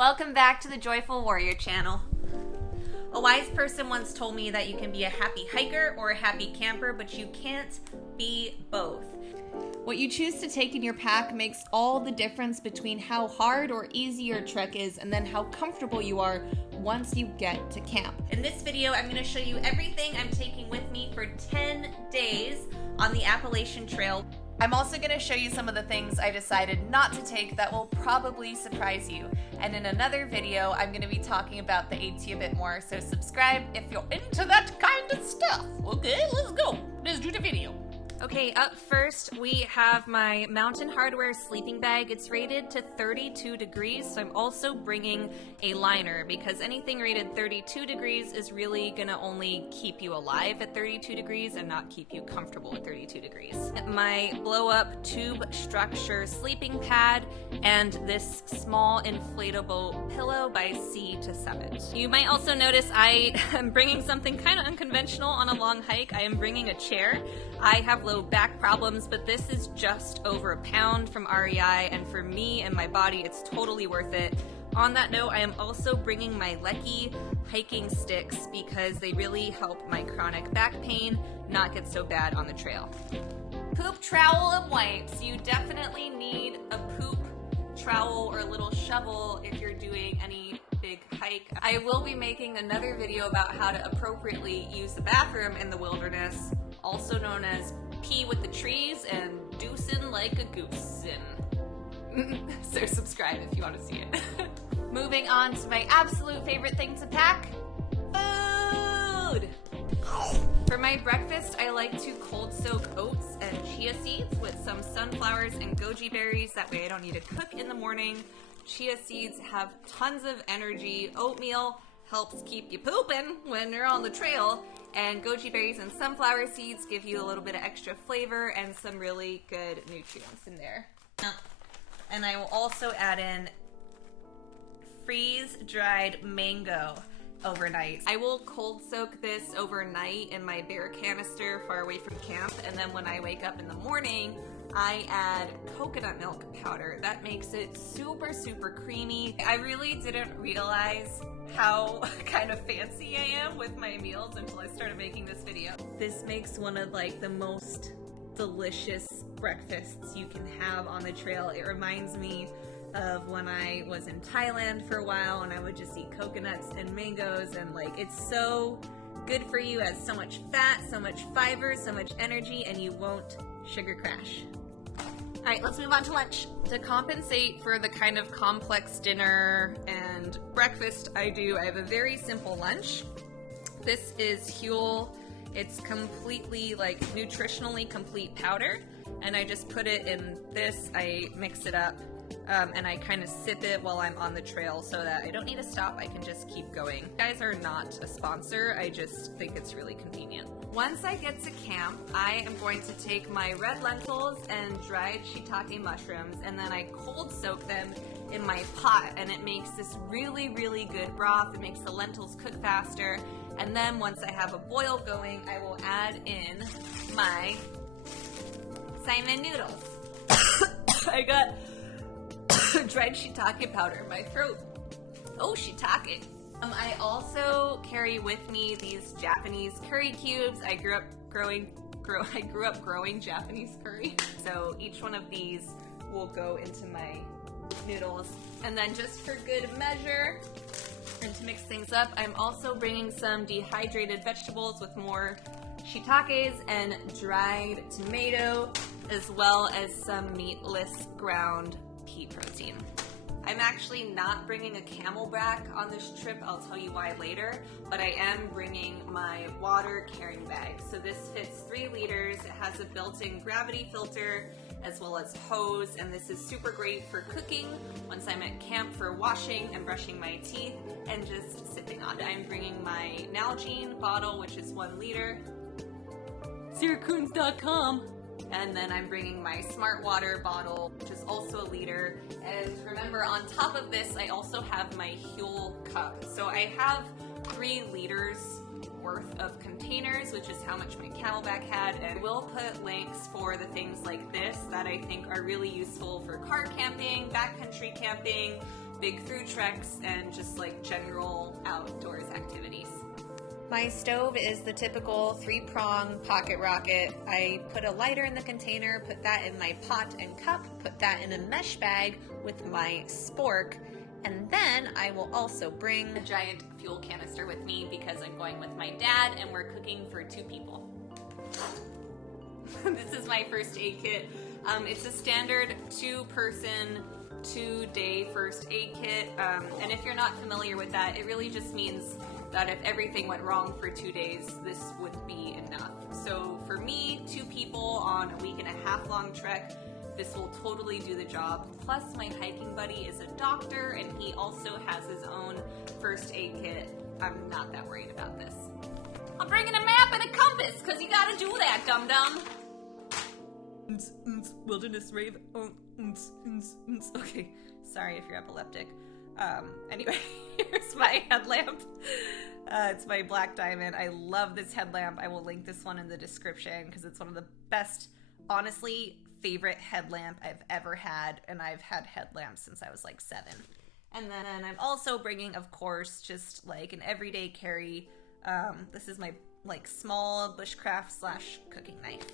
Welcome back to the Joyful Warrior channel. A wise person once told me that you can be a happy hiker or a happy camper, but you can't be both. What you choose to take in your pack makes all the difference between how hard or easy your trek is and then how comfortable you are once you get to camp. In this video, I'm going to show you everything I'm taking with me for 10 days on the Appalachian Trail. I'm also going to show you some of the things I decided not to take that will probably surprise you. And in another video, I'm going to be talking about the AT a bit more, so subscribe if you're into that kind of stuff. Okay, let's go. Let's do the video. Okay, up first we have my Mountain Hardwear sleeping bag. It's rated to 32 degrees, so I'm also bringing a liner because anything rated 32 degrees is really gonna only keep you alive at 32 degrees and not keep you comfortable at 32 degrees. My blow-up tube structure sleeping pad and this small inflatable pillow by Sea to Summit. You might also notice I am bringing something kind of unconventional on a long hike. I am bringing a chair. I have low back problems, but this is just over a pound from REI, and for me and my body, it's totally worth it. On that note, I am also bringing my Lecky hiking sticks because they really help my chronic back pain not get so bad on the trail. Poop trowel and wipes. You definitely need a poop trowel or a little shovel if you're doing any big hike. I will be making another video about how to appropriately use the bathroom in the wilderness, also known as pee with the trees and deucin' like a goosin'. So subscribe if you want to see it. Moving on to my absolute favorite thing to pack, food! For my breakfast, I like to cold soak oats and chia seeds with some sunflowers and goji berries. That way I don't need to cook in the morning. Chia seeds have tons of energy. Oatmeal helps keep you pooping when you're on the trail. And goji berries and sunflower seeds give you a little bit of extra flavor and some really good nutrients in there. And I will also add in freeze-dried mango overnight. I will cold soak this overnight in my bear canister far away from camp, and then when I wake up in the morning, I add coconut milk powder. That makes it super, super creamy. I really didn't realize how kind of fancy I am with my meals until I started making this video. This makes one of like the most delicious breakfasts you can have on the trail. It reminds me of when I was in Thailand for a while and I would just eat coconuts and mangoes, and like it's so good for you. It has so much fat, so much fiber, so much energy, and you won't sugar crash. All right, let's move on to lunch. To compensate for the kind of complex dinner and breakfast I do, I have a very simple lunch. This is Huel. It's completely like nutritionally complete powder, and I just put it in this. I mix it up, and I kind of sip it while I'm on the trail so that I don't need to stop. I can just keep going. You guys are not a sponsor. I just think it's really convenient. Once I get to camp, I am going to take my red lentils and dried shiitake mushrooms, and then I cold soak them in my pot, and it makes this really, really good broth. It makes the lentils cook faster, and then once I have a boil going, I will add in my salmon noodles. I got dried shiitake powder in my throat. Oh, shiitake. I also carry with me these Japanese curry cubes. I grew up growing Japanese curry. So each one of these will go into my noodles. And then just for good measure, and to mix things up, I'm also bringing some dehydrated vegetables with more shiitakes and dried tomato, as well as some meatless ground pea protein. I'm actually not bringing a camelback on this trip. I'll tell you why later, but I am bringing my water carrying bag. So this fits 3 liters. It has a built-in gravity filter as well as hose, and this is super great for cooking once I'm at camp, for washing and brushing my teeth and just sipping on it. I'm bringing my Nalgene bottle, which is 1 liter. SarahCoons.com. And then I'm bringing my Smart Water bottle, which is also 1 liter. And remember, on top of this, I also have my Huel cup. So I have 3 liters worth of containers, which is how much my camelback had. And we'll put links for the things like this that I think are really useful for car camping, backcountry camping, big through treks and just like general outdoors activities. My stove is the typical 3-prong pocket rocket. I put a lighter in the container, put that in my pot and cup, put that in a mesh bag with my spork, and then I will also bring a giant fuel canister with me because I'm going with my dad and we're cooking for 2 people. This is my first aid kit. It's a standard 2-person, 2-day first aid kit, and if you're not familiar with that, it really just means that if everything went wrong for 2 days, this would be enough. So for me, 2 people on a 1.5-week long trek, this will totally do the job. Plus my hiking buddy is a doctor and he also has his own first aid kit. I'm not that worried about this. I'm bringing a map and a compass, because you gotta do that, dum-dum. Wilderness rave. Okay, sorry if you're epileptic. Anyway, here's my headlamp. It's my black diamond. I love this headlamp. I will link this one in the description because it's one of the best, honestly, favorite headlamp I've ever had. And I've had headlamps since I was like 7. And then I'm also bringing, of course, just like an everyday carry. This is my like small bushcraft / cooking knife.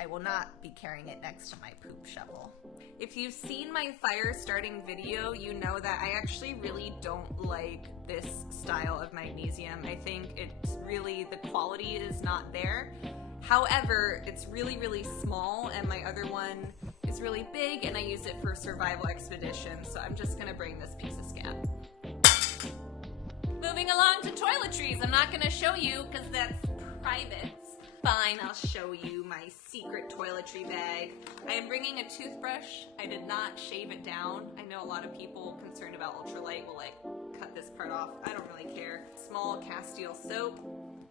I will not be carrying it next to my poop shovel. If you've seen my fire starting video, you know that I actually really don't like this style of magnesium. I think it's really, the quality is not there. However, it's really, really small, and my other one is really big, and I use it for survival expeditions, so I'm just gonna bring this piece of scab. Moving along to toiletries. I'm not gonna show you because that's private. Fine, I'll show you my secret toiletry bag. I am bringing a toothbrush. I did not shave it down. I know a lot of people concerned about ultralight will like cut this part off. I don't really care. Small Castile soap,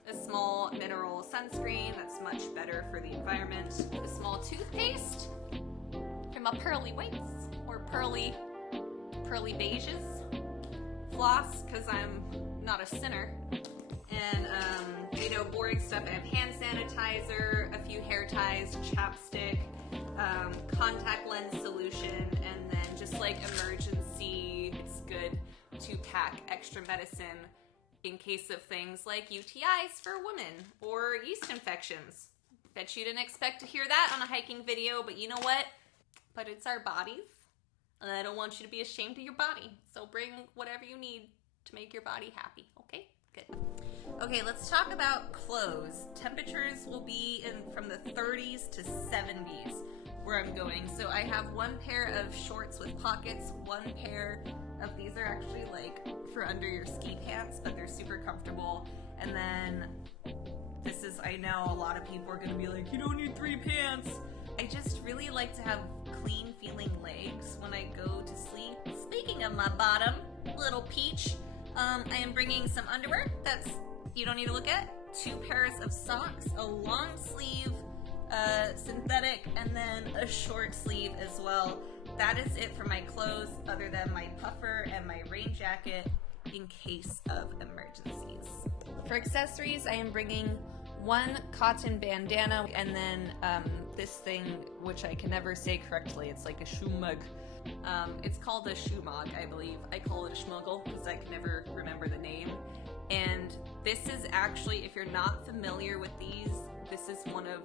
a small mineral sunscreen that's much better for the environment, a small toothpaste for my pearly whites or pearly beiges, floss because I'm not a sinner, and you know, boring stuff. I have hand sanitizer, a few hair ties, chapstick, contact lens solution, and then just like emergency, it's good to pack extra medicine in case of things like UTIs for women or yeast infections. Bet you didn't expect to hear that on a hiking video, but you know what? But it's our bodies, and I don't want you to be ashamed of your body. So bring whatever you need to make your body happy, okay? Good. Okay, let's talk about clothes. Temperatures will be in from the 30s to 70s where I'm going. So I have 1 pair of shorts with pockets, 1 pair of these are actually like for under your ski pants, but they're super comfortable. And then this is, I know a lot of people are gonna be like, you don't need 3 pants. I just really like to have clean feeling legs when I go to sleep. Speaking of my bottom, little peach, I am bringing some underwear that's you don't need to look at, 2 pairs of socks, a long sleeve synthetic, and then a short sleeve as well. That is it for my clothes, other than my puffer and my rain jacket in case of emergencies. For accessories, I am bringing 1 cotton bandana, and then this thing, which I can never say correctly, it's like a shoe mug. It's called a shoe mug, I believe. I call it a schmuggle because I can never remember the name. And this is actually, if you're not familiar with these, this is one of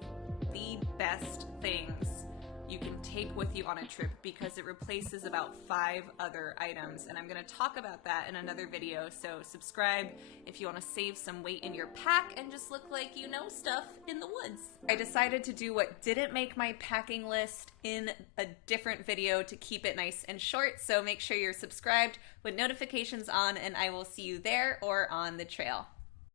the best things you can take with you on a trip because it replaces about 5 other items, and I'm going to talk about that in another video, so subscribe if you want to save some weight in your pack and just look like you know stuff in the woods. I decided to do what didn't make my packing list in a different video to keep it nice and short, so make sure you're subscribed with notifications on, and I will see you there or on the trail.